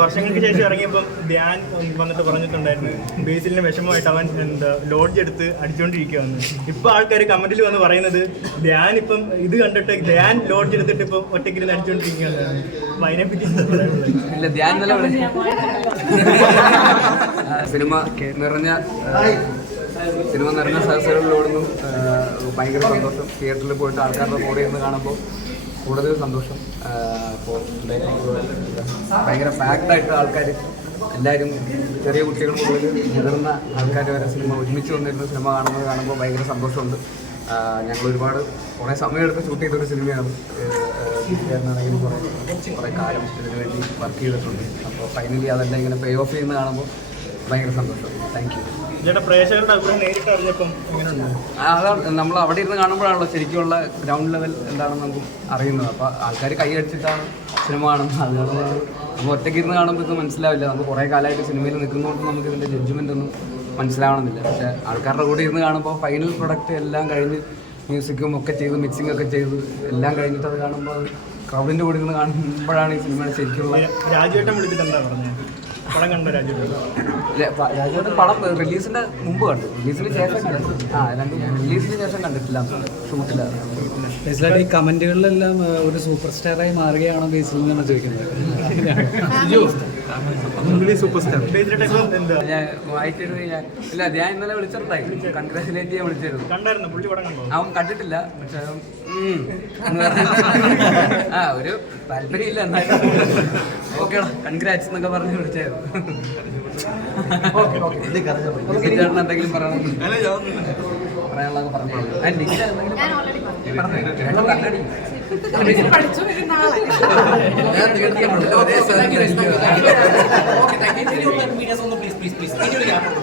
വർഷങ്ങൾക്ക് ശേഷം ഇറങ്ങിയപ്പം ധ്യാൻ വന്നിട്ട് പറഞ്ഞിട്ടുണ്ടായിരുന്നു ബേസിലിന് വിഷമമായിട്ട് അവൻ എന്താ ലോഡ്ജ് എടുത്ത് അടിച്ചുകൊണ്ടിരിക്കുകയാണ് ഇപ്പൊ ആൾക്കാർ കമന്റിൽ വന്ന് പറയുന്നത് ധ്യാൻ ഇപ്പം ഇത് കണ്ടിട്ട് ധ്യാൻ ലോഡ്ജ് എടുത്തിട്ട് ഇപ്പൊ ഒറ്റയ്ക്കിരുന്ന് അടിച്ചുകൊണ്ടിരിക്കുകയാണ് അപ്പൊ അതിനെപ്പറ്റി സിനിമ നിറഞ്ഞ സിനിമ നിറഞ്ഞ സഹസരങ്ങളിലോടുന്നു ഭയങ്കര സന്തോഷം. തിയേറ്ററിൽ പോയിട്ട് ആൾക്കാരുടെ കൂടെ ഇരുന്ന് കാണുമ്പോൾ കൂടുതൽ സന്തോഷം. അപ്പോൾ ഭയങ്കര ഫാക്റ്റായിട്ട് ആൾക്കാർ എല്ലാവരും ചെറിയ കുട്ടികൾ മുതൽ മുതിർന്ന ആൾക്കാർ വരെ സിനിമ ഒരുമിച്ച് വന്നിരുന്ന സിനിമ കാണുന്നത് കാണുമ്പോൾ ഭയങ്കര സന്തോഷമുണ്ട്. ഞങ്ങൾ ഒരുപാട് കുറേ സമയമെടുത്ത് ഷൂട്ട് ചെയ്തൊരു സിനിമയാണ്. ആണെങ്കിലും കുറേ കുറേ കാലം ഇതിനു വേണ്ടി വർക്ക് ചെയ്തിട്ടുണ്ട്. അപ്പോൾ ഫൈനലി അതെല്ലാം ഇങ്ങനെ പേ ഓഫ് ചെയ്യുന്ന കാണുമ്പോൾ ഭയങ്കര സന്തോഷം. താങ്ക് യു അതാണ് നമ്മൾ അവിടെ ഇരുന്ന് കാണുമ്പോഴാണല്ലോ ശരിക്കുള്ള ഗ്രൗണ്ട് ലെവൽ എന്താണെന്ന് നമുക്ക് അറിയുന്നത്. അപ്പോൾ ആൾക്കാർ കൈയടിച്ചിട്ടാണ് സിനിമ കാണുന്നത്. അതുകൊണ്ട് നമ്മൾ ഒറ്റയ്ക്ക് ഇരുന്ന് കാണുമ്പോൾ ഇത് മനസ്സിലാവില്ല. നമുക്ക് കുറേ കാലമായിട്ട് സിനിമയിൽ നിൽക്കുന്നതുകൊണ്ട് നമുക്ക് ഇതിന്റെ ജഡ്ജ്മെന്റ് ഒന്നും മനസ്സിലാവണമെന്നില്ല. പക്ഷെ ആൾക്കാരുടെ കൂടെ ഇരുന്ന് കാണുമ്പോൾ ഫൈനൽ പ്രൊഡക്റ്റ് എല്ലാം കഴിഞ്ഞ് മ്യൂസിക്കും ഒക്കെ ചെയ്ത് മിക്സിംഗ് ഒക്കെ ചെയ്ത് എല്ലാം കഴിഞ്ഞിട്ട് അത് കാണുമ്പോൾ ക്രൗഡിന്റെ കൂടെ ഇരുന്ന് കാണുമ്പോഴാണ് ഈ സിനിമയുടെ ശരിക്കുള്ള രാജുവേട്ടൻ വിളിച്ചിട്ട് എന്താ പറഞ്ഞത്? പടം കണ്ടോ രാജുവേട്ടൻ പടം റിലീസിന്റെ മുമ്പ് കണ്ടു. റിലീസിന് ശേഷം ആ രണ്ട് റിലീസിന് ശേഷം കണ്ടിട്ടില്ല. ഷൂട്ടില്ല ബേസിലായിട്ട് ഈ കമന്റുകളിലെല്ലാം ഒരു സൂപ്പർ സ്റ്റാറായി മാറുകയാണോ ബേസിൽ നിന്നാണ് ചോദിക്കുന്നത്. വായിച്ചിരുന്നു ഞാൻ ഇല്ല ഞാൻ ഇന്നലെ വിളിച്ചിട്ടുണ്ടായി കൺഗ്രാറ്റുലേറ്റ് ചെയ്യാൻ വിളിച്ചിരുന്നു അവൻ കണ്ടിട്ടില്ല പക്ഷെ. ആ ഒരു താല്പര്യമില്ല എന്നാലും ഓക്കേടാ കൺഗ്രാറ്റ്സ് എന്നൊക്കെ പറഞ്ഞ്. വിളിച്ചായിരുന്നു എന്തെങ്കിലും പറയണം പറയാനുള്ളതൊക്കെ പറഞ്ഞു ഞാൻ തീർച്ചയായും ഒരേ സാധനം thank you. Can you. open